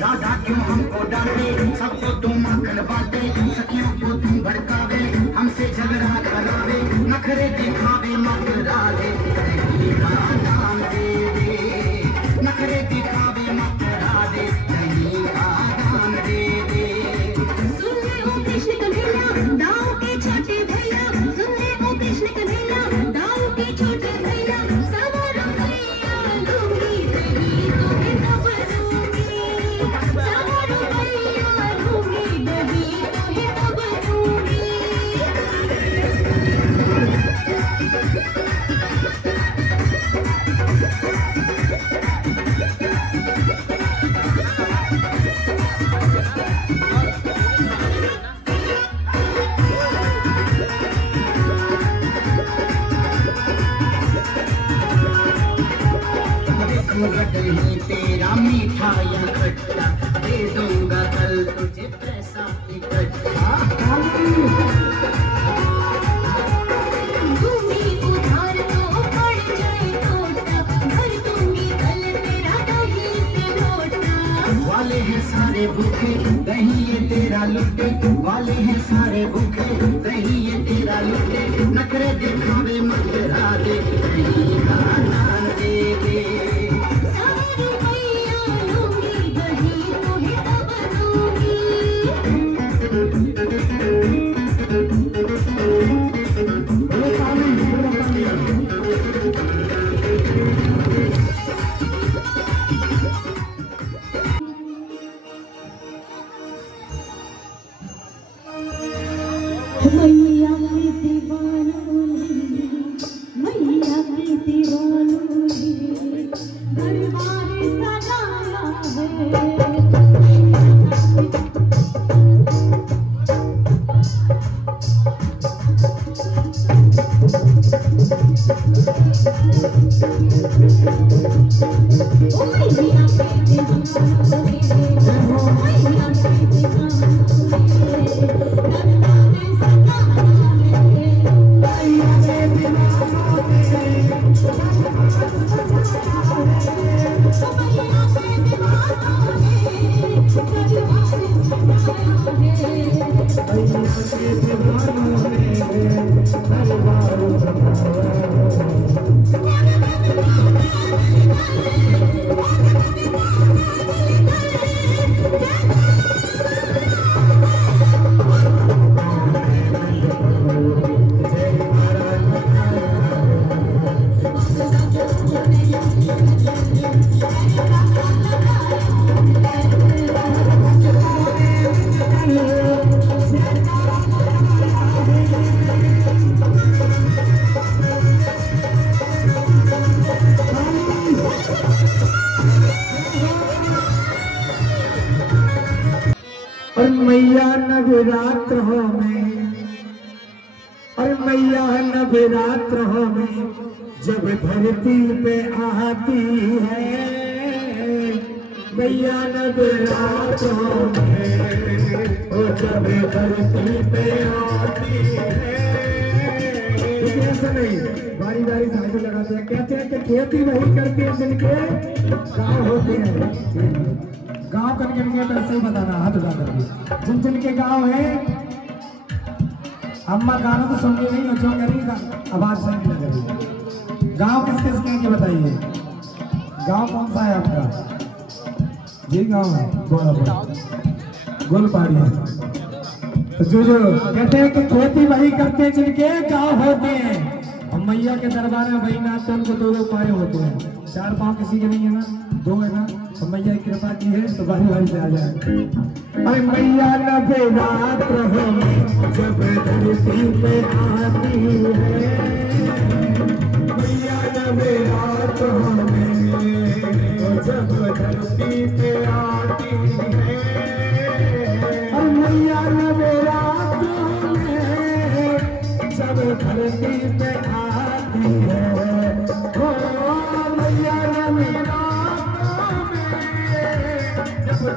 राधा क्यों हमको डांटे, सबको तुम आंकड़ बांटे, सखियों को तुम भड़कावे, हमसे झगड़ा करावे, नखरे दिखावे मत राधे, कहीं आदान दे दे, नखरे दिखावे मत राधे, कहीं आदान दे दे। सुन ले ओ कृष्ण कन्हैया, दाऊ के छोटे भैया, सुन ले ओ कृष्ण कन्हैया, दाऊ के छोटे भैया। घूंघट ही तेरा मीठा या खट्टा, दे दूंगा कल तुझे पैसा इकट्ठा। दूंगी उधार तो पड़ जाए टोटा, भर दूंगी कल तेरा दही से लोटा। वाले हैं सारे भूखे दही ये तेरा लुटे, वाले हैं सारे भूखे दही ये तेरा लुटे, नखरे दिखावे मखरा दे दही का नाम दे दे। 100 रुपया लूंगी दही तुम्हें तब दूंगी। मैया की दीवानों मैया की दीवानों दरबार सजाया है। और मैया नवरात्रों में, और मैया नवरात्रों में जब धरती पे आती है, मैया नवरात्रों में और जब धरती पे आती है। ऐसा नहीं, बारी बारी साइकिल लगाते हैं, कहते हैं कि खेती वही करते हैं जिनके गाँव होते हैं। गांव करके तो ऐसे ही बताना, हाथ उठा करके जिन जिनके गांव है। अम्मा गाना तो सुन रही नहीं, जो करेगी आवाज सही नहीं लग। गांव किस किस के हैं बताइए, गांव कौन सा है आपका? ये गांव है गोलपाड़ी है। तो जो कहते हैं कि खेती वही करते हैं जिनके गांव होते हैं। और मैया के दरबार में वही नाचते हैं, उनको 2 पाए होते हैं, 4 पाँव किसी के नहीं है ना, 2 है ना। तो मैया की कृपा की है तो बारी बारी से आ जाए। अरे मैया नवरात्रों में जब धरती पे आती है, मैया नवरात्रों में जब धरती पे आती है, और मैया नवरात्रों में जब धरती पे आती है, ओ मैया नवरात्रों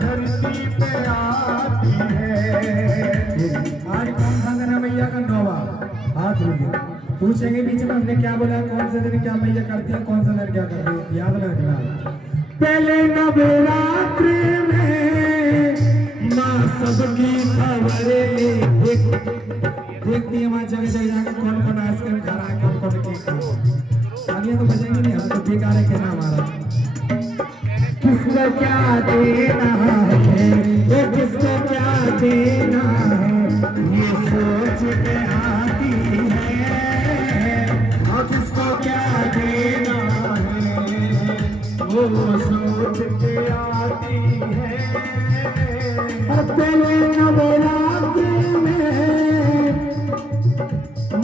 धरती पे आती है। आज कौन सा दिन है मैया का? नौवा। हाथ रुके पूछेंगे बीच में हमने क्या बोला, कौन से दिन क्या मैया करती है, कौन सा दिन क्या करती है, याद रखना। पहले नवरात्रि में माँ सबकी खबर देखती है, माँ जगह जगह जाकर कौन कौन आइसक्रीम खा रहा है, कौन कौन केक खा रहा है। तालियां तो बजेंगी नहीं, हम तो बेकार है कहना हमारा। किसको क्या देना है, ये किसको क्या देना है, ये सोच के आती है। और किसको क्या देना है, वो सोच के आती है। पहले नवरात्रि में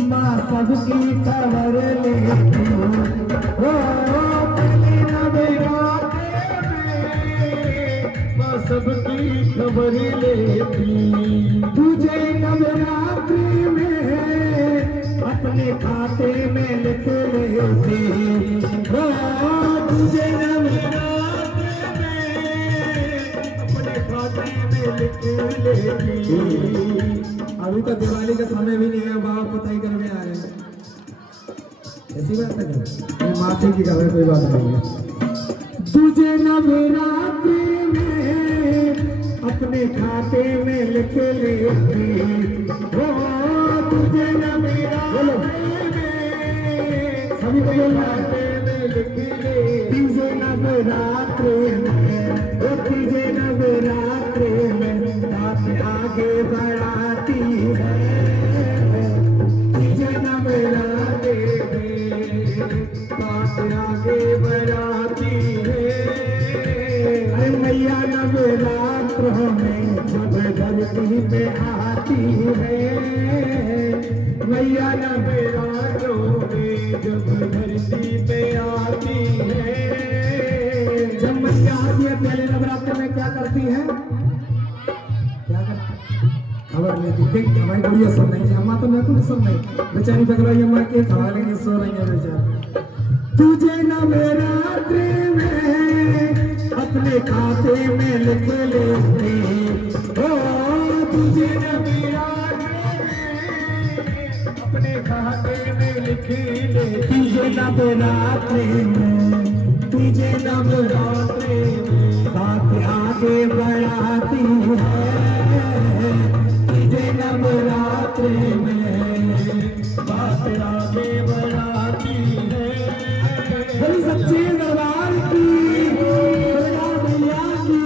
माँ सबकी खबर लेती हो, पहले नवरात्रि सबकी खबर लेती। तुझे नवरात्रि में अपने खाते में लिख लेती, तुझे नवरात्रि अभी तो दिवाली का समय भी नहीं है, बाप पताई करने आए हैं। ऐसी बात है, माफी की कर कोई बात नहीं है। तुझे न मेरा अपने खाते में लिख लेती हो, तुझे न मेरा सभी को खाते में लिख ले, तुझे नवरात्रि में, तुझे नवरात्रि में बात आगे बढ़ाती है, तुझे नवरात्रि में बात आगे बढ़ाती है। अरे मैया नवरात्रों में जब धरती पे आती है, मैया नवरात्रों में जब धरती पे आती है। जब मैया आती है पहले नवरात्र में क्या करती है, क्या करती है? खबर लेती। देख हमारी गुड़िया सुन रही है, अम्मा तो मैं खुद सुन रही, बेचारी पकड़ाई अम्मा के खा लेंगे, सो रही है बेचारी। तुझे नवरात्रि में अपने खाते में लिख लेते हो, तुझे नवरात्रि में अपने खाते में लिख ले, तुझे नवरात्रि में, तुझे नवरात्रि में बात आगे बढ़ाती है, तुझे नवरात्रि में बात आगे बढ़ाती है। बड़ी सच्ची दरबार की मैया की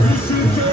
This is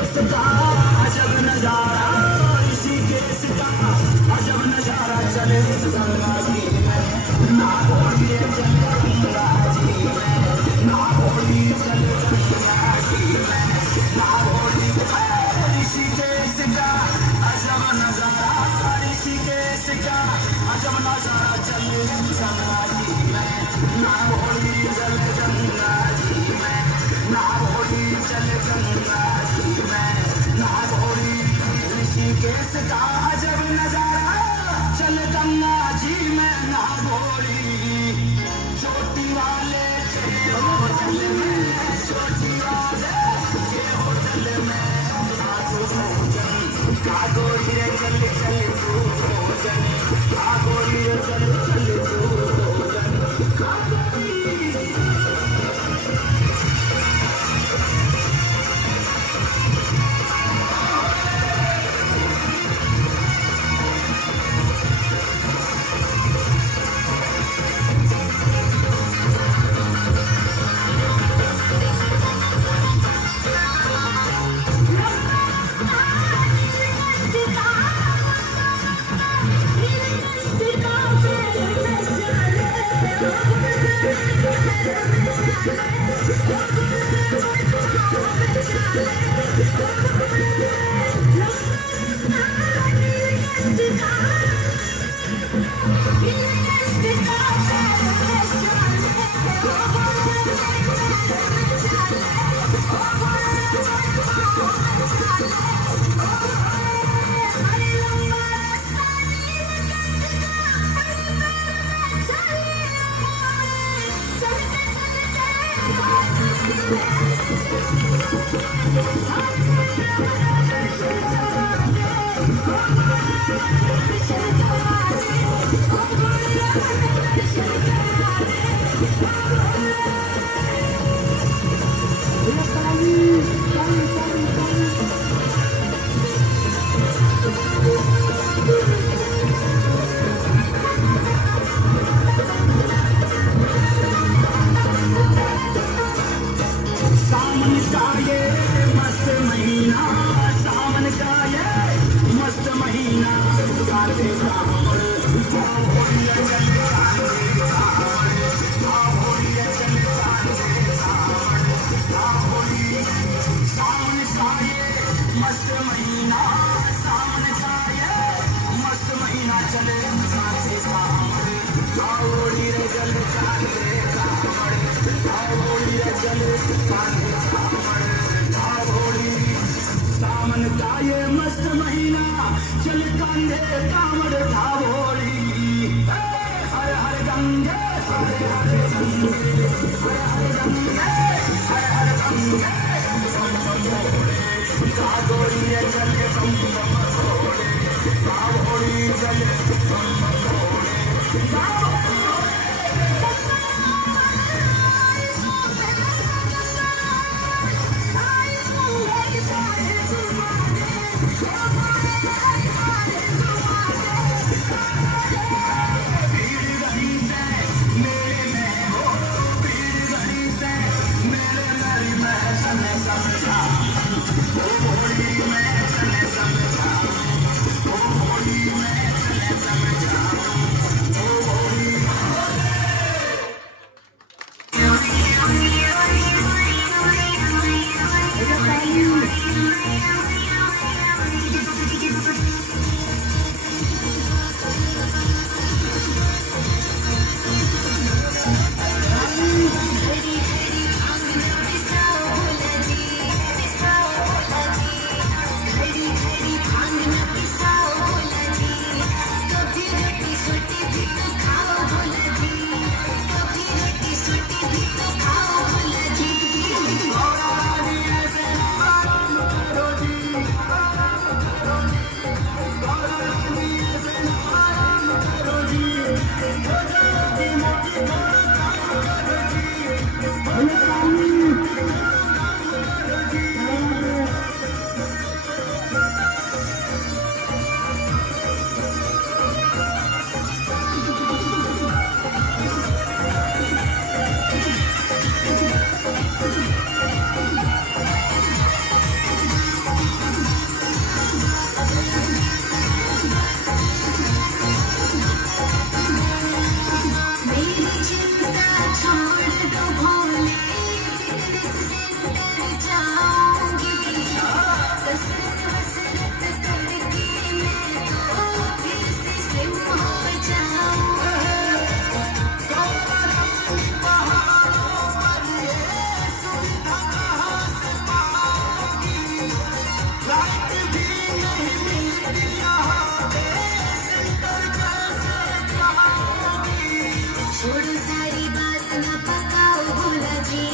छोड़ो सारी बात न पकाओ भोला जी,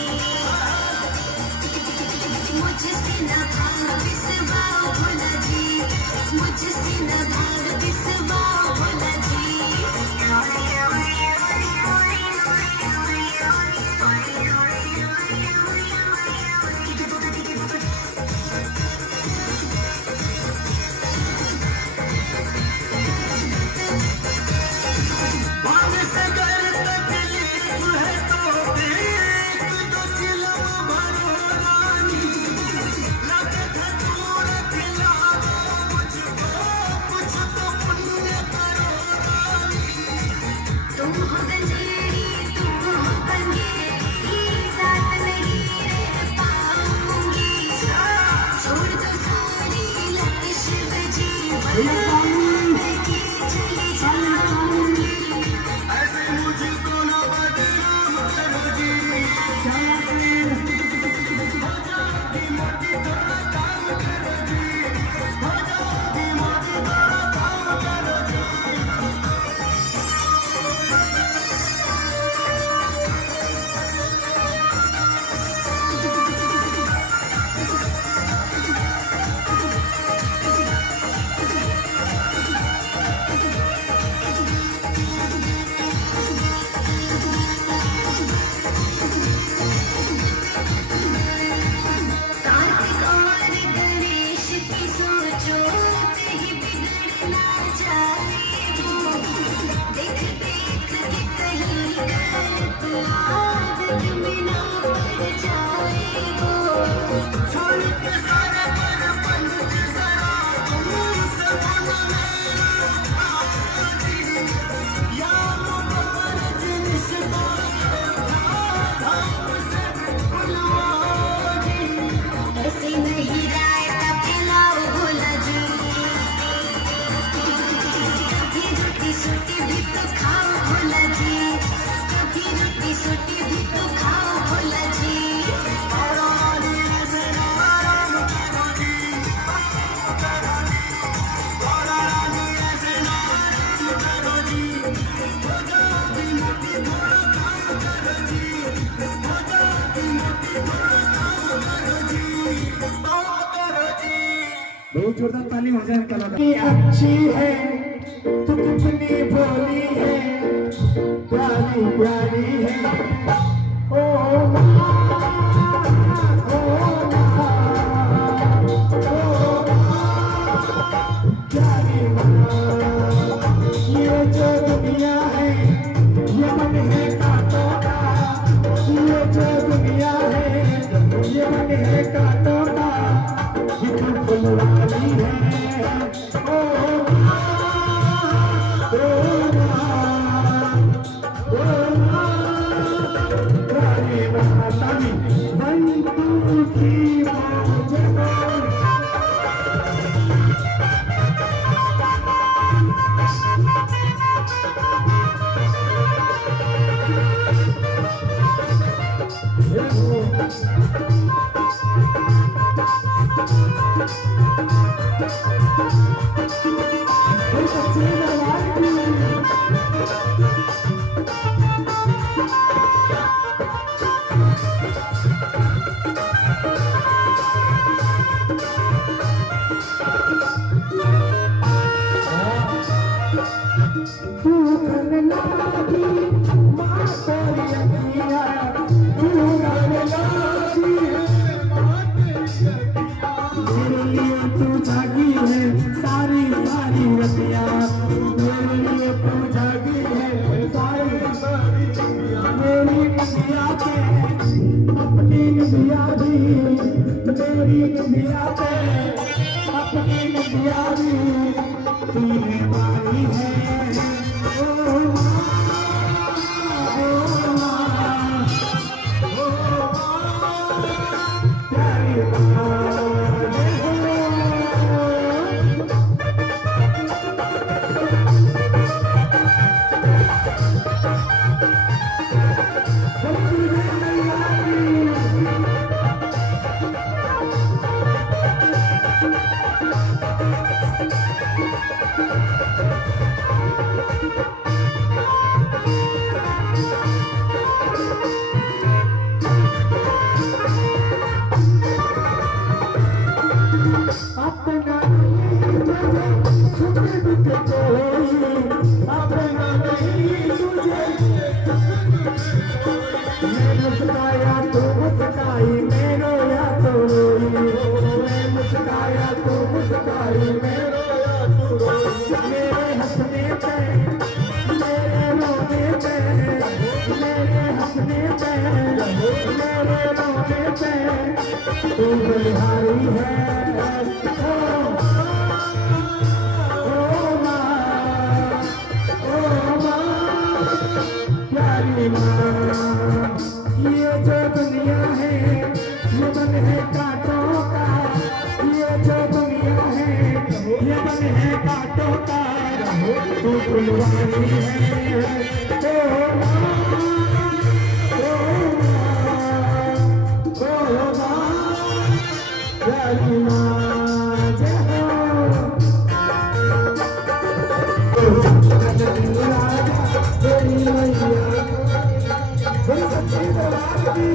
मुझसे न भाग पिसवाओ भोला जी, मुझसे न भाग पिसवाओ भोला जी। बहुत जोरदार ताली हो जाए कलाकार की। अच्छी है तू कितनी भोली है, प्यारी प्यारी है ओ माँ, ओ माँ, ओ माँ, प्यारी माँ। ये जो दुनिया है ये मन है कांटों का, ये जो दुनिया है ये मन है कांटों का, फुलवारी है ओ माँ, ओ माँ, ओ माँ, प्यारी माता दी बंधु की मौज में। अपना नहीं तुझे। मैं मुस्काया तो मुस्काई, मैं रोया तो रोई। मैं मुस्काया तो मुस्काई, मैं रोया तो रोई। मेरे हंसने पे, मेरे रोने पे, मेरे हंसने पे, मेरे रोने पे तू बलिहारी है। प्यारी माँ, ये जो दुनिया है ये मन है कांटों का। ये जो दुनिया है ये मन है कांटों का। तू फुलवारी है। ओ माँ, ओ माँ, ओ माँ, प्यारी माँ जय हो। तेरी मैया बड़ी सच्ची दरबार की।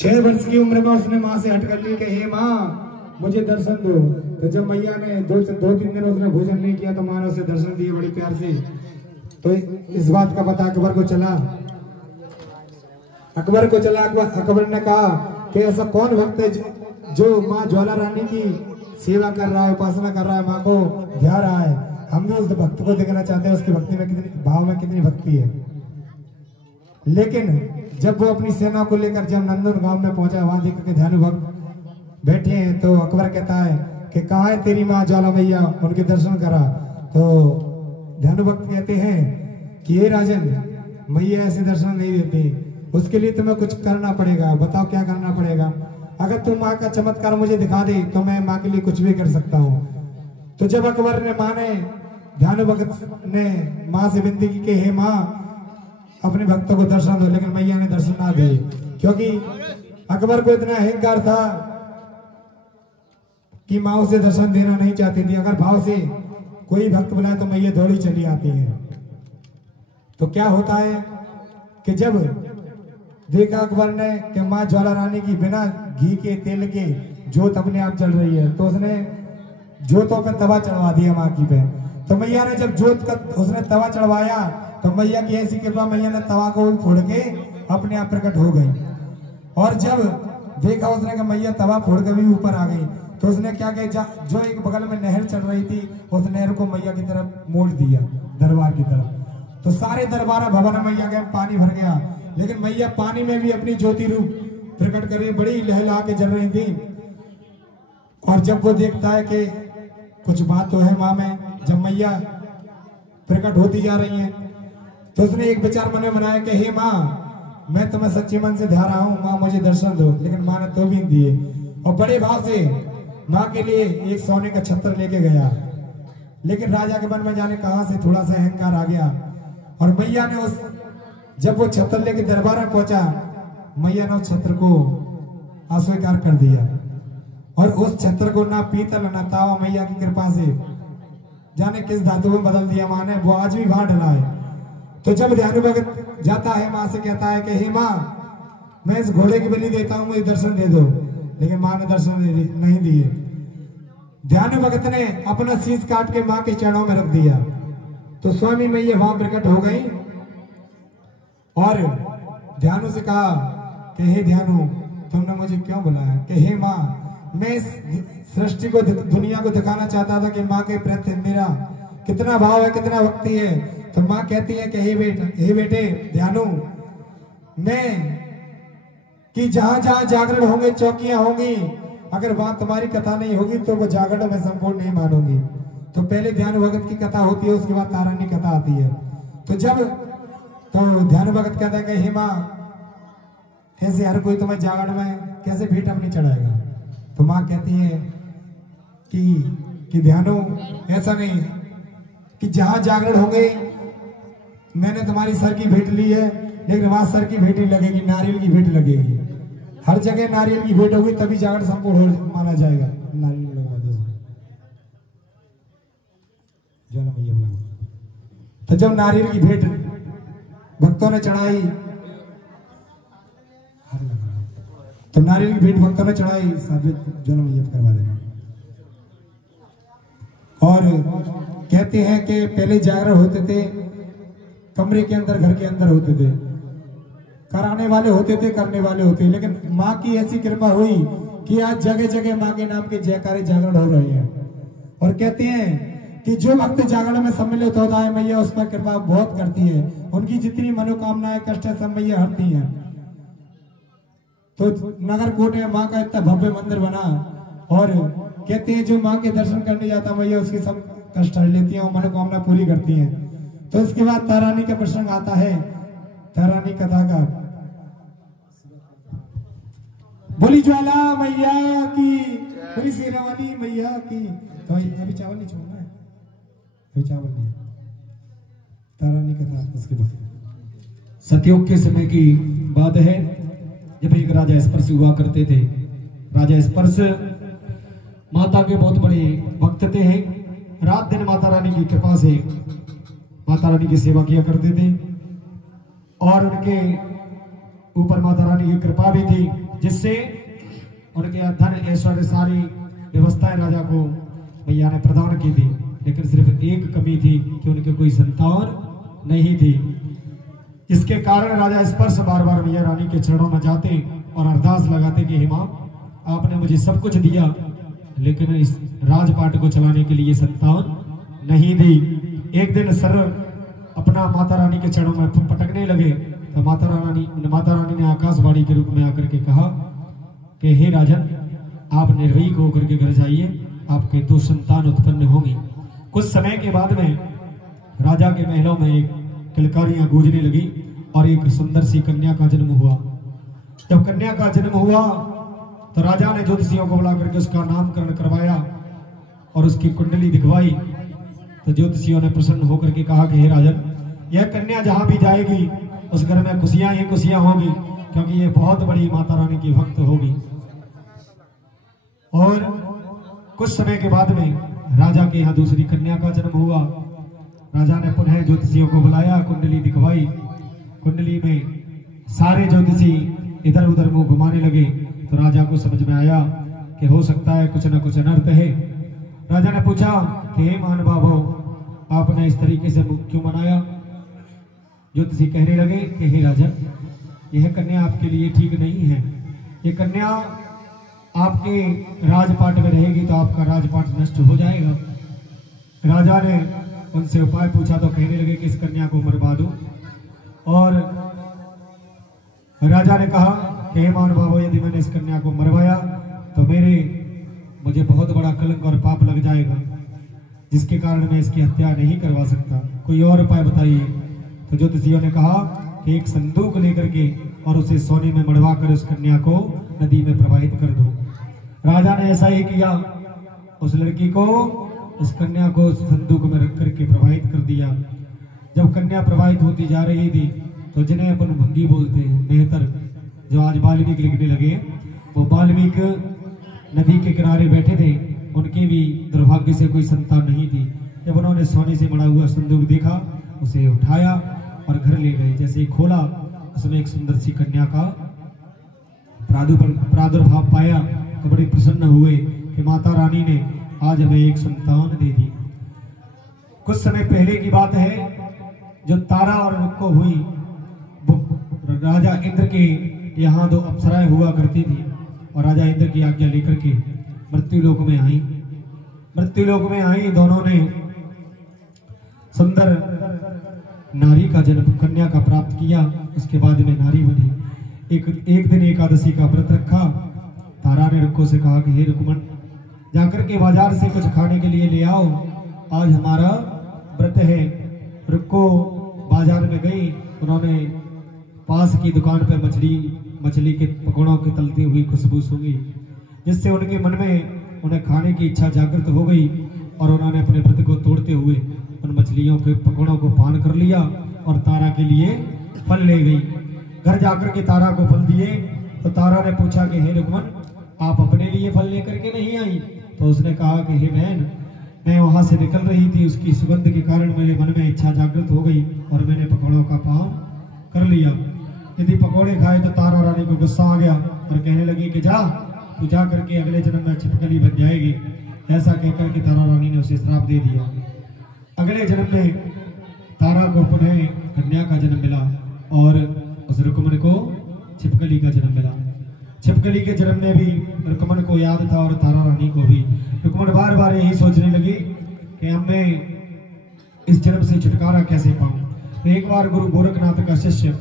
छह वर्ष की उम्र में उसने माँ से हट कर ली कि हे माँ मुझे दर्शन दो। तो जब मैया ने दो तीन दिन उसने भोजन नहीं किया तो माँ ने उसे दर्शन दिए बड़ी प्यार से। तो इस बात का पता अकबर को चला। अकबर ने कहा कि ऐसा कौन भक्त है जो माँ ज्वाला रानी की सेवा कर रहा है, उपासना कर रहा है, माँ को ध्या रहा है। हम भी उस भक्त को देखना चाहते हैं, उसकी भक्ति में कितनी भाव में कितनी भक्ति है। लेकिन जब वो अपनी सेना को लेकर जब नंदन गांव में पहुंचा, वहां देख के ध्यान भक्त बैठे हैं, तो अकबर कहता है कि कहाँ है तेरी माँ ज्वाला मैया, उनके दर्शन करा। तो ध्यान भक्त कहते हैं कि ये राजन, मैया ऐसे दर्शन नहीं देती, उसके लिए तुम्हें कुछ करना पड़ेगा। बताओ क्या करना पड़ेगा? अगर तुम माँ का चमत्कार मुझे दिखा दे तो मैं माँ के लिए कुछ भी कर सकता हूँ। तो जब अकबर ने माँ ने ध्यान भक्त ने माँ से विनती की कि हे माँ अपने भक्तों को दर्शन दो, लेकिन मैया ने दर्शन ना दिए, क्योंकि अकबर को इतना अहंकार था कि माँ उसे दर्शन देना नहीं चाहती थी। अगर भाव से कोई भक्त बुलाए तो मैया दौड़ी चली आती है। तो क्या होता है कि जब देखा अकबर ने कि माँ ज्वाला रानी की बिना घी के तेल के जोत अपने आप जल रही है, तो उसने जोतों पर तवा चढ़वा दिया माँ की पे। तो मैया ने जब जोत का उसने तवा चढ़वाया तो मैया की ऐसी कृपा, मैया ने तवा को फोड़ के अपने आप प्रकट हो गई। और जब देखा उसने कि मैया तवा फोड़ के भी ऊपर आ गई, तो उसने क्या किया, जो एक बगल में नहर चल रही थी उस नहर को मैया की तरफ मोड़ दिया, दरबार की तरफ। तो सारे दरबार भवन मैया के पानी भर गया, लेकिन मैया पानी में भी अपनी ज्योति रूप प्रकट कर रही, बड़ी लहला के जल रही थी। और जब वो देखता है कि कुछ बात तो है माँ में, जब मैया प्रकट होती जा रही है, तो उसने एक विचार मन में बनाया कि हे माँ मैं तुम्हें सच्चे मन से ध्या रहा हूँ, माँ मुझे दर्शन दो। लेकिन माँ ने तो भी दिए, और बड़े भाव से माँ के लिए एक सोने का छत्र लेके गया। लेकिन राजा के मन में जाने कहां से थोड़ा सा अहंकार आ गया, और मैया ने जब वो छत्र लेके दरबार में पहुंचा, मैया ने उस छत्र को अस्वीकार कर दिया। और उस छत्र को ना पीतल ना तावा, मैया की कृपा से जाने किस धातु में बदल दिया माँ ने, वो आज भी वहां डला है। तो जब ध्यान भगत जाता है माँ से कहता है कि हे माँ मैं इस घोड़े की बलि देता हूँ, मुझे दर्शन दे दो। लेकिन माँ ने दर्शन नहीं दिए। ध्यान भगत ने अपना शीश काट के माँ के चरणों में रख दिया। तो स्वामी मैया वहां प्रकट हो गई और ध्यानु से कहा कि हे ध्यानु तुमने मुझे क्यों बुलाया? कि हे माँ मैं इस सृष्टि को दुनिया को दिखाना चाहता था कि माँ के प्रति मेरा कितना भाव है, कितना भक्ति है। तो माँ कहती है कि हे बेटे ध्यानु, मैं कि जहां जहां जागरण होंगे, चौकियां होंगी, अगर वहां तुम्हारी कथा नहीं होगी तो वो जागरण में संपूर्ण नहीं मानूंगी। तो पहले ध्यान भगत की कथा होती है, उसके बाद तारानी कथा आती है। तो ध्यान भगत कहता है कि हे माँ ऐसे हर कोई तुम्हें जागरण में कैसे भेंट अपनी चढ़ाएगा? तो माँ कहती है कि ध्यानो, ऐसा नहीं कि जहां जागरण हो गई, मैंने तुम्हारी सर की भेंट ली है, लेकिन वहां सर की भेंट नहीं लगेगी, नारियल की भेंट लगेगी। हर जगह नारियल की भेंट होगी तभी जागरण संपूर्ण हो माना जाएगा। नारियल लगवा दो, तो जब नारियल की भेंट भक्तों ने चढ़ाई, तो नारियल की भेंट भक्तों ने चढ़ाई, साबित जल मैया करवा देना। और कहते हैं कि पहले जागरण होते थे कमरे के अंदर, घर के अंदर होते थे, कराने वाले होते थे, करने वाले होते, लेकिन माँ की ऐसी कृपा हुई कि आज जगह जगह माँ के नाम के जयकारे जागरण हो रहे हैं। और कहते हैं कि जो भक्त जागरण में सम्मिलित होता है मैया उस पर कृपा बहुत करती है, उनकी जितनी मनोकामनाएं कष्ट है सब मैया हरती हैं। तो नगर कोट में माँ का इतना भव्य मंदिर बना, और कहते हैं जो माँ के दर्शन करने जाता मैया उसके सब कष्ट हर लेती हैं और मनोकामना पूरी करती हैं। तो इसके बाद तारानी का प्रसंग आता है, तारानी कथा का। बोली ज्वाला मैया की, बोली शेरावाली मैया की। तो अभी चावल नहीं छोड़ना है, अभी चावल नहीं, तारानी कथा। उसके बाद सतयुग के समय की बात है, जब एक राजा स्पर्श हुआ करते थे। राजा स्पर्श माता के बहुत बड़े भक्त थे। रात दिन माता रानी की कृपा से माता रानी की सेवा किया करते थे, और उनके ऊपर माता रानी की कृपा भी थी, जिससे उनके धन ऐश्वर्य सारी व्यवस्थाएं राजा को मैया ने प्रदान की थी। लेकिन सिर्फ एक कमी थी कि उनके कोई संतान नहीं थी। इसके कारण राजा स्पर्श बार बार मैया रानी के चरणों में जाते और अरदास लगाते कि हे मां, आपने मुझे सब कुछ दिया, लेकिन इस राजपाट को चलाने के लिए संतान नहीं दी। एक दिन सर अपना माता रानी के चरणों में पटकने लगे, तो माता रानी ने आकाशवाणी के रूप में आकर के कहा कि हे राजन, आप निर्भीक होकर के घर जाइए, आपके 2 संतान उत्पन्न होंगी। कुछ समय के बाद में राजा के महलों में एक किलकारियां गूंजने लगी और एक सुंदर सी कन्या का जन्म हुआ। जब कन्या का जन्म हुआ तो राजा ने ज्योतिषियों को बुला करके उसका नामकरण करवाया और उसकी कुंडली दिखवाई। तो ज्योतिषियों ने प्रसन्न होकर के कहा कि हे राजन, यह कन्या जहां भी जाएगी उस घर में खुशियां ही खुशियां होगी, क्योंकि ये बहुत बड़ी माता रानी की भक्त होगी। और कुछ समय के बाद में राजा के यहाँ दूसरी कन्या का जन्म हुआ। राजा ने पुनः ज्योतिषियों को बुलाया, कुंडली दिखवाई। कुंडली में सारे ज्योतिषी इधर उधर मुंह घुमाने लगे। तो राजा को समझ में आया कि हो सकता है कुछ न कुछ अनर्थ है। राजा ने पूछा कि हे महानुभावो, आपने इस तरीके से मुख क्यों मनाया? ज्योतिषी कहने लगे कि हे राजन, यह कन्या आपके लिए ठीक नहीं है। ये कन्या आपके राजपाट में रहेगी तो आपका राजपाट नष्ट हो जाएगा। राजा ने उनसे उपाय पूछा तो कहने लगे कि इस कन्या को मरवा दो। और राजा ने कहा कि हे महानुभावो, यदि मैंने इस कन्या को मरवाया तो मुझे बहुत बड़ा कलंक और पाप लग जाएगा, जिसके कारण मैं इसकी हत्या नहीं करवा सकता। कोई और उपाय बताइए। तो ज्योतिषियों ने कहा कि एक संदूक लेकर के और उसे सोने में मड़वा कर उस कन्या को नदी में प्रवाहित कर दो। राजा ने ऐसा ही किया। उस लड़की को, उस कन्या को संदूक में रख करके प्रवाहित कर दिया। जब कन्या प्रवाहित होती जा रही थी तो जिन्हें अपन भंगी बोलते हैं, मेहतर, जो आज वाल्मीकि लिखने लगे, वो वाल्मीकि नदी के किनारे बैठे थे। उनके भी दुर्भाग्य से कोई संतान नहीं थी। जब उन्होंने सोने से मड़ा हुआ संदूक देखा, उसे उठाया और घर ले गए। जैसे ही खोला, उसमें एक सुंदर सी कन्या का प्रादुर्भाव पाया तो बड़े प्रसन्न हुए कि माता रानी ने आज हमें एक संतान दे दी। कुछ समय पहले की बात है, जो तारा और रुक्को हुई, राजा इंद्र के यहाँ 2 अप्सराएं हुआ करती थी और राजा इंद्र की आज्ञा लेकर के मृत्युलोक में आई। मृत्युलोक में आई, दोनों ने सुंदर नारी का जन्म, कन्या का प्राप्त किया। उसके बाद में नारी बनी। एक दिन एकादशी का व्रत रखा। तारा ने रुक्को से कहा कि हे रुक्मण, जाकर के बाजार से कुछ खाने के लिए ले आओ, आज हमारा व्रत है। रुक्को बाजार में गई। उन्होंने पास की दुकान पे मछली के पकौड़ों की तलती हुई खुशबू सूंघी। जिससे उनके मन में उन्हें खाने की इच्छा जागृत हो गई और उन्होंने अपने व्रत को तोड़ते हुए उन मछलियों के पकौड़ों को पान कर लिया और तारा के लिए फल ले गई। घर जाकर के तारा को फल दिए तो तारा ने पूछा कि हे रुक्मन, आप अपने लिए फल लेकर के नहीं आई? तो उसने कहा कि हे बहन, मैं वहां से निकल रही थी, उसकी सुगंध के कारण मेरे मन में इच्छा जागृत हो गई और मैंने पकौड़ों का पान कर लिया। यदि पकौड़े खाए तो तारा रानी को गुस्सा आ गया और कहने लगी कि तू जा करके अगले जन्म में छिपकली बन जाएगी। ऐसा कहकर के तारा रानी ने उसे श्राप दे दिया। अगले जन्म में तारा को पुनः कन्या का जन्म मिला और उस रुक्मन को छिपकली का जन्म मिला। छिपकली के जन्म में भी रुक्मन को याद था और तारा रानी को भी। रुक्मन बार बार यही सोचने लगी कि अब मैं इस जन्म से छुटकारा कैसे पाऊं। तो एक बार गुरु गोरखनाथ का शिष्य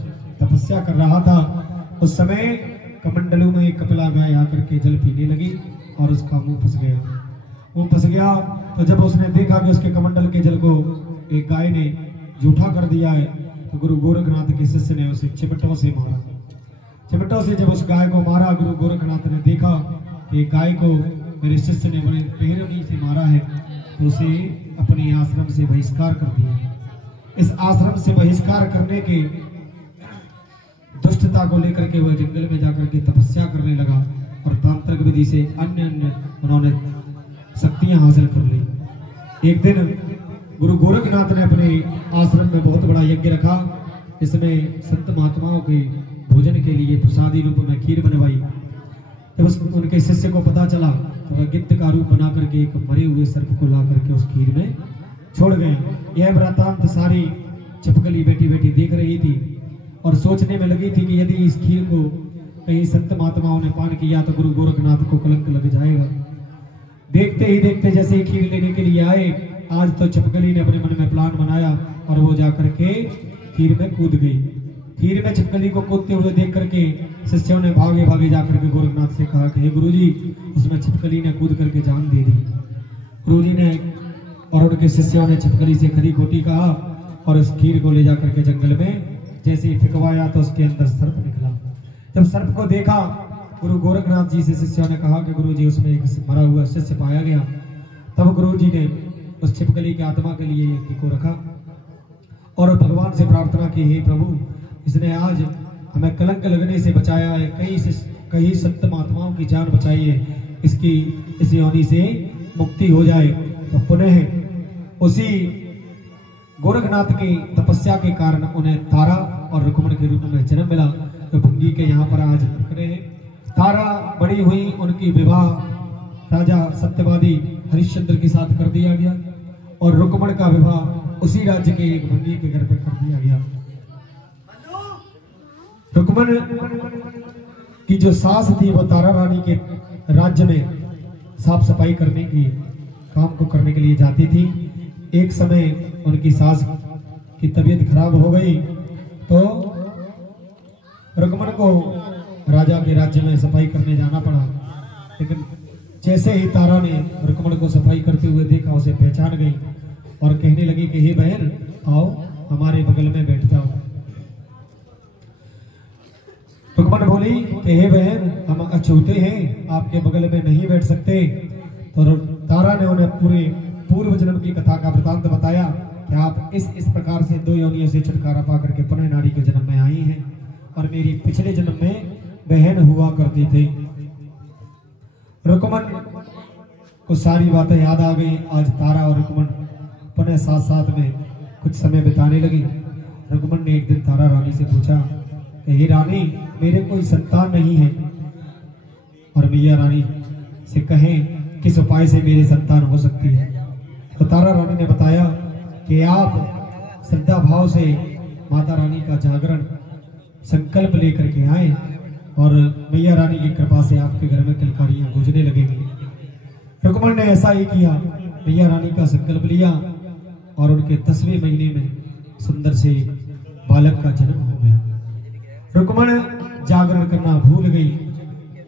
तपस्या कर रहा था। उस समय कमंडलों में एक कपिला गाय आकर के जल पीने लगी और उसका मुंह फंस गया। मुंह फंस गया तो जब उसने देखा कि उसके कमंडल के जल को एक गाय ने जूठा कर दिया है तो गुरु गोरखनाथ के शिष्य ने उसे चिमटों से मारा। चिमटों से जब उस गाय को मारा, गुरु गोरखनाथ ने देखा कि गाय को मेरे शिष्य ने बड़े बेरहमी से मारा है तो उसे अपने आश्रम से बहिष्कार कर दिया। इस आश्रम से बहिष्कार करने के दुष्टता को लेकर के वह जंगल में जाकर के तपस्या करने लगा और तांत्रिक विधि से अन्य उन्होंने शक्तियां हासिल कर ली। एक दिन गुरु गोरखनाथ ने अपने आश्रम में बहुत बड़ा यज्ञ रखा, जिसमें संत महात्माओं के भोजन के लिए प्रसादी रूप में खीर बनवाई। जब उनके शिष्य को पता चला तो वह गिद्ध का रूप बना करके एक मरे हुए सर्प को ला करके उस खीर में छोड़ गए। यह वृतांत सारी छिपकली बैठी बैठी देख रही थी और सोचने में लगी थी कि यदि इस खीर को कहीं संत महात्माओं ने पान किया तो गुरु गोरखनाथ को कलंक लग जाएगा। देखते ही देखते जैसे ही खीर लेने के लिए आए, आज तो छिपकली ने अपने मन में प्लान बनाया और वो जाकर के खीर में कूद गई। खीर में छिपकली को कूदते हुए देख करके शिष्यों ने भागे भागे जाकर के गोरखनाथ से कहा कि हे गुरुजी, उसमें छिपकली ने कूद करके जान दे दी। गुरुजी ने और उनके शिष्यों ने छिपकली से खरी खोटी कहा और उस खीर को ले जाकर के जंगल में जैसे ही फिकवाया तो उसके अंदर सर्प निकला। जब सर्प को देखा, गुरु गोरखनाथ जी से शिष्यों ने कहा कि गुरुजी, उसमें एक मरा हुआ शिष्य पाया गया। तब गुरुजी ने उस छिपकली की आत्मा के लिए यज्ञ को रखा और भगवान से प्रार्थना की, हे प्रभु, इसने आज हमें कलंक लगने से बचाया है, कई संत महात्माओं की जान बचाई है, इसकी इस योनि से मुक्ति हो जाए। तो पुनः उसी गोरखनाथ की तपस्या के कारण उन्हें तारा और रुक्मन के रूप में जन्म मिला, जो भंगी के यहाँ पर आज खड़े हैं। तारा बड़ी हुई, उनकी विवाह राजा सत्यवादी हरिश्चंद्र के साथ कर दिया गया और रुक्मन का विवाह उसी राज्य के एक भंगी के घर पर कर दिया गया। रुक्मन की जो सास थी वो तारा रानी के राज्य में साफ सफाई करने की काम को करने के लिए जाती थी। एक समय उनकी सास की तबीयत खराब हो गई तो रुक्मन को राजा के राज्य में सफाई करने जाना पड़ा। लेकिन जैसे ही तारा ने रुक्मन को सफाई करते हुए देखा, उसे पहचान गई और कहने लगी कि हे बहन, आओ हमारे बगल में बैठ जाओ। रुक्मन बोली कि हे बहन, हम अछूते हैं, आपके बगल में नहीं बैठ सकते। तो तारा ने उन्हें पूरे पूर्व जन्म की कथा का वृतांत बताया कि आप इस प्रकार से दो योनियों से छुटकारा पा करके पुनः नारी के जन्म में आई हैं और मेरी पिछले जन्म में बहन हुआ करती थी। रुक्मन को सारी बातें याद आ गई। आज तारा और रुक्मन पुनः साथ साथ में कुछ समय बिताने लगी। रुक्मन ने एक दिन तारा रानी से पूछा कि हे रानी, मेरे कोई संतान नहीं है और मैया रानी से कहें किस उपाय से मेरी संतान हो सकती है। तो तारा रानी ने बताया कि आप श्रद्धा भाव से माता रानी का जागरण संकल्प लेकर के आए और मैया रानी की कृपा से आपके घर में किलकारियां गूंजने लगेंगी। रुक्मन ने ऐसा ही किया, मैया रानी का संकल्प लिया और उनके 10वें महीने में सुंदर से बालक का जन्म हो गया। रुक्मन जागरण करना भूल गई।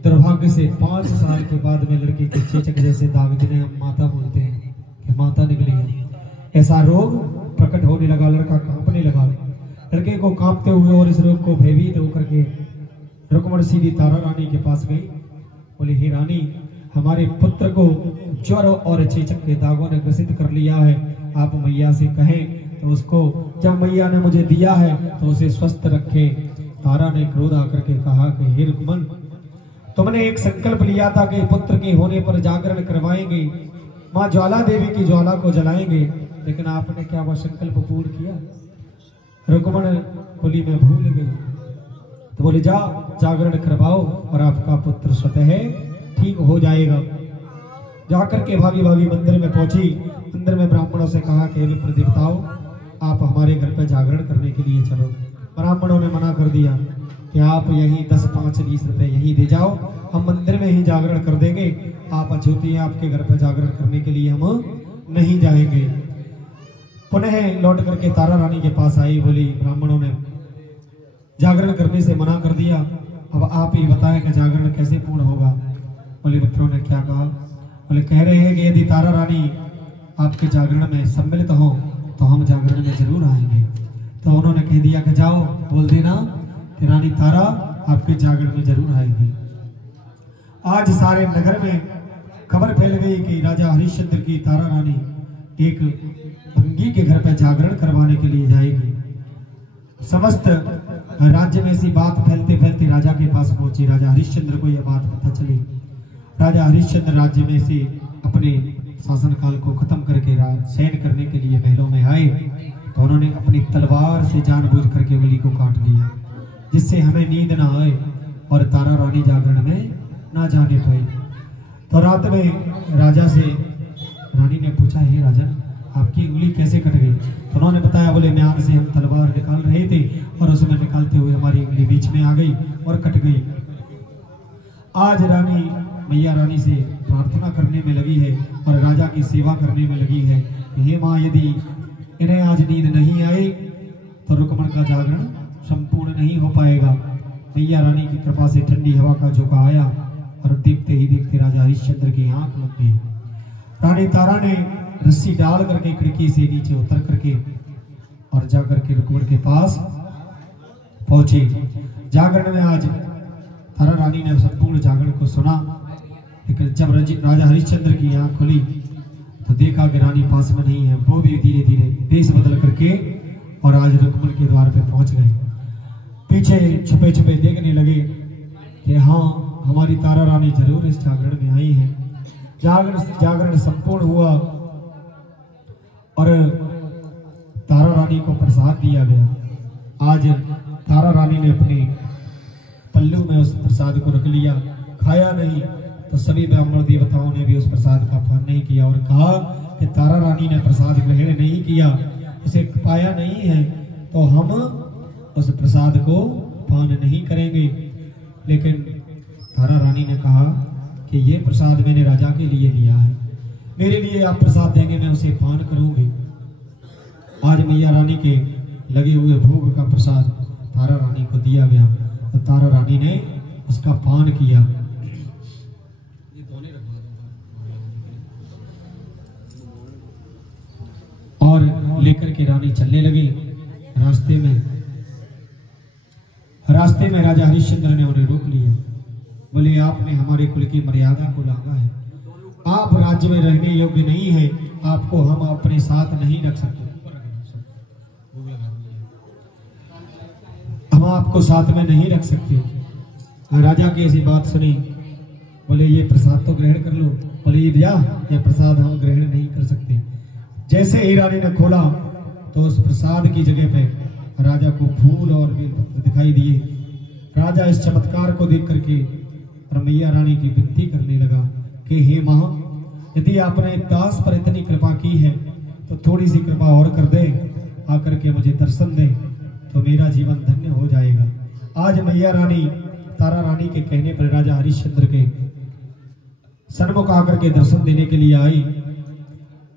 दुर्भाग्य से 5 साल के बाद में लड़के के चेचक जैसे दाग, जिन्हें हम माता बोलते हैं, कि माता निकली है, ऐसा रोग प्रकट होने लगा। लड़का कांपने लगा। लड़के को कांपते हुए और इस रोग को भयभीत होकर के रुक्मन सीधी तारा रानी के पास गई। बोले, हे रानी, हमारे पुत्र को ज्वर और चेचक के दागों ने ग्रसित कर लिया है। आप मैया से कहें तो उसको, जब मैया ने मुझे दिया है तो उसे स्वस्थ रखे। तारा ने क्रोध आकर के कहा कि हे रुक्मन, तुमने एक संकल्प लिया था कि पुत्र के होने पर जागरण करवाएंगे, माँ ज्वाला देवी की ज्वाला को जलाएंगे, लेकिन आपने क्या वह संकल्प पूर्ण किया? रुक्मन बोली मैं भूल गई। तो बोले जा जागरण करवाओ और आपका पुत्र स्वतः ठीक हो जाएगा। जाकर के भागी भागी मंदिर में पहुंची। मंदिर में ब्राह्मणों से कहा कि विप्र देवताओं, आप हमारे घर पर जागरण करने के लिए चलो। ब्राह्मणों ने मना कर दिया कि आप यही 10, 5, 20 रुपए यही दे जाओ, हम मंदिर में ही जागरण कर देंगे। आप अछूती हैं, आपके घर पर जागरण करने के लिए हम नहीं जाएंगे। पुनः लौट करके तारा रानी के पास आई। बोली ब्राह्मणों ने जागरण करने से मना कर दिया, अब आप ही बताएं कि जागरण कैसे पूर्ण होगा। बोले मित्रों ने क्या कहा? बोले कह रहे हैं कि यदि तारा रानी आपके जागरण में सम्मिलित हो तो हम जागरण में जरूर आएंगे। तो उन्होंने कह दिया कि जाओ बोल देना कि रानी तारा आपके जागरण में जरूर आएगी। आज सारे नगर में खबर फैल गई कि राजा हरिश्चंद्र की तारा रानी एक भंगी के घर पर जागरण करवाने के लिए जाएगी। समस्त राज्य में ऐसी बात फैलते फैलते राजा के पास पहुंची। राजा हरिश्चंद्र को यह बात पता चली। राजा हरिश्चंद्र राज्य में से अपने शासनकाल को खत्म करके सैन करने के लिए महलों में आए। तो उन्होंने अपनी तलवार से जानबूझ करके बलि को काट लिया, जिससे हमें नींद ना आए और तारा रानी जागरण में ना जाने पाई। तो रात में राजा से रानी ने पूछा, हे राजन, आपकी उंगली कैसे कट गई? तो उन्होंने बताया, बोले म्यान से हम तलवार निकाल रहे थे और उसमें निकालते हुए हमारी उंगली बीच में आ गई और कट गई। आज रानी मैया रानी से प्रार्थना करने में लगी है और राजा की सेवा करने में लगी है। हे माँ, यदि इन्हें आज नींद नहीं आई तो रुक्मण का जागरण संपूर्ण नहीं हो पाएगा। मैया रानी की कृपा से ठंडी हवा का झोंका आया और देखते ही देखते राजा हरिश्चंद्र की आंख लग गई। रानी तारा ने रस्सी डाल करके खिड़की से नीचे उतर करके और जाकर के रुक्मण के पास पहुंची। जागरण में आज तारा रानी ने संपूर्ण जागरण को सुना, लेकिन जब राजा हरिश्चंद्र की आंख खुली तो देखा कि रानी पास में नहीं है। वो भी धीरे धीरे देश बदल करके और आज रुक्मण के द्वार पे पहुंच गए। पीछे छुपे छुपे देखने लगे कि हाँ, हमारी तारा रानी जरूर इस जागरण में आई है। जागरण संपूर्ण हुआ और तारा रानी को प्रसाद दिया गया। आज तारा रानी ने अपने पल्लू में उस प्रसाद को रख लिया, खाया नहीं। तो सभी ब्राह्मण देवताओं ने भी उस प्रसाद का पान नहीं किया और कहा कि तारा रानी ने प्रसाद ग्रहण नहीं किया, उसे पाया नहीं है, तो हम उस प्रसाद को पान नहीं करेंगे। लेकिन तारा रानी ने कहा कि ये प्रसाद मैंने राजा के लिए लिया है, मेरे लिए आप प्रसाद देंगे, मैं उसे पान करूंगी। आज मैया रानी के लगे हुए भोग का प्रसाद तारा रानी को दिया गया और तारा रानी ने उसका पान किया। और लेकर के रानी चलने लगी। रास्ते में राजा हरिश्चंद्र ने उन्हें रोक लिया। बोले, आपने हमारे कुल की मर्यादा को लांघा है, आप राज्य में रहने योग्य नहीं है, आपको हम अपने साथ नहीं रख सकते, हम आपको साथ में नहीं रख सकते। राजा की ऐसी बात सुनी। बोले, ये प्रसाद तो ग्रहण कर लो। बोले, ये प्रसाद हम ग्रहण नहीं कर सकते। जैसे ही रानी ने खोला तो उस प्रसाद की जगह पे राजा को फूल और बेलपत्र दिखाई दिए। राजा इस चमत्कार को देख करके और मैया रानी की विनती करने लगा कि हे माँ, यदि आपने दास पर इतनी कृपा की है तो थोड़ी सी कृपा और कर दे, आकर के मुझे दर्शन दे तो मेरा जीवन धन्य हो जाएगा। आज मैया रानी तारा रानी के कहने पर राजा हरिश्चंद्र के सन्मुख आकर के दर्शन देने के लिए आई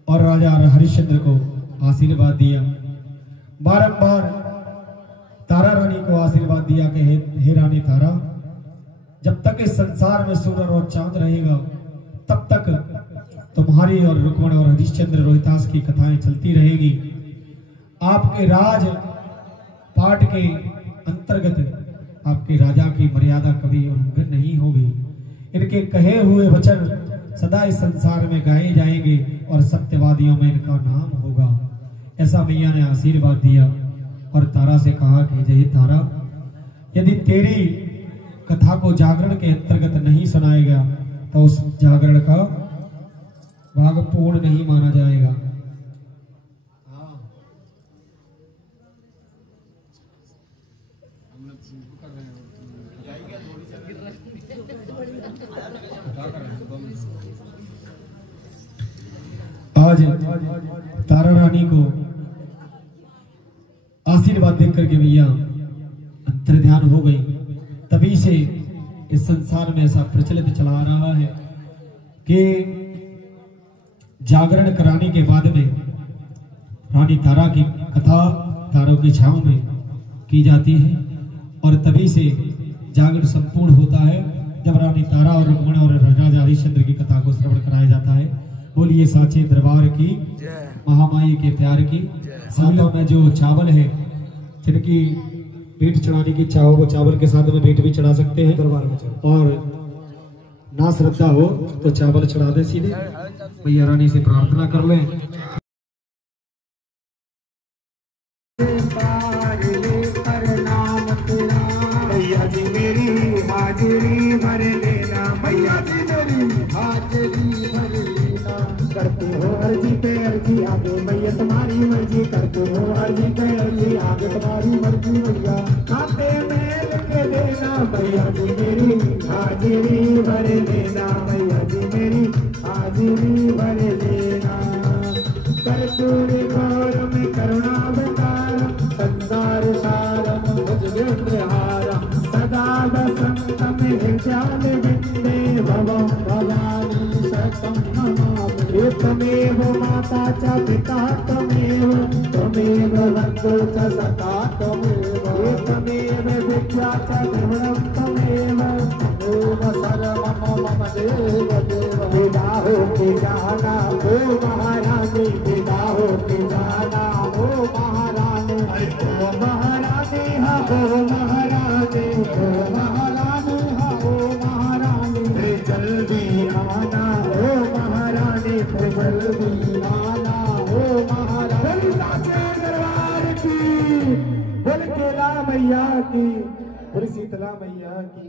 और राजा हरिश्चंद्र को आशीर्वाद दिया। बारंबार तारा रानी को आशीर्वाद दिया कि हे रानी तारा, जब तक इस संसार में सूरज और चांद रहेगा तब तक तुम्हारी और रुक्मण और हरिश्चंद्र रोहितास की कथाएं चलती रहेगी। आपके राज पाठ के अंतर्गत आपके राजा की मर्यादा कभी उल्लंघन नहीं होगी। इनके कहे हुए वचन सदा इस संसार में गाए जाएंगे और सत्यवादियों में इनका नाम होगा। ऐसा मैया ने आशीर्वाद दिया और तारा से कहा कि जय तारा, यदि तेरी कथा को जागरण के अंतर्गत नहीं सुनाएगा तो उस जागरण का भाग पूर्ण नहीं माना जाएगा। आज तारा रानी को आशीर्वाद देख करके मैया अंतर्ध्यान हो गई। तभी से इस संसार में ऐसा प्रचलित चला आ रहा है कि जागरण कराने के बाद में रानी तारा की कथा तारों की छांव में की जाती है और तभी से जागरण संपूर्ण होता है जब रानी तारा और रुक्मण और राजा हरिश्चंद्र की कथा को श्रवण कराया जाता है। बोलिए साचे दरबार की, महामाई के प्यार की। साथों में जो चावल है, जिनकी भेंट चढ़ाने की इच्छा हो वो चावल के साथ में भेंट भी चढ़ा सकते हैं दरबार में, और ना श्रद्धा हो तो चावल चढ़ा दे सीधे। मैया रानी से प्रार्थना कर लें। मैया जी मेरी हाजिरी भर लेना, मैया जी मेरी हाजिरी भर लेना। करते हो अर्जी पे अर्जी आगे मैया तुम्हारी मर्जी, करते हो अर्जी पे अर्जी आगे तुम्हारी मर्जी। मैया खाते में लिख देना, मैया जी मेरी हाजिरी भर लेना, मैया जी मेरी हाजिरी भर लेना। कर्पूर घोर में करुणावतार, संसार सारम भुजगेन्द्रहारम, सदा वसंतम हृदयाल विन्दे भवं भवानी शतं नमामि। त्वमेव माता च पिता त्वमेव, त्वमेव बन्धु च सखा त्वमेव, त्वमेव विद्या च द्रविणं त्वमेव, त्वमेव सर्वं मम देव देव। विदा हो के जाना ओ महारानी, विदा हो के जाना ओ महारानी, ओ महारानी हा ओ महारानी, ओ महारानी हा ओ महारानी। जल्दी आना ओ महारानी, जल्दी आना ओ महारानी। साचे दरबार की, बोल केला मैया की, बोल शीतला मैया की।